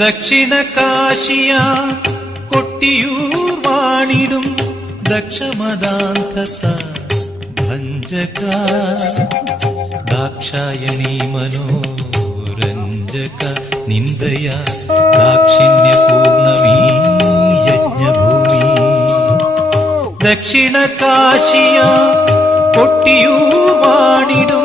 Dakshina കാശിയ Kottiyoor വാണിടും ദക്ഷമദാന്തസ ഭഞ്ജക ദാക്ഷായണീ മനോരഞ്ജക നിന്ദയ ദാക്ഷിണ്യപൂർണമീ യജ്ഞഭൂമി Dakshina കാശിയ Kottiyoor വാണിടും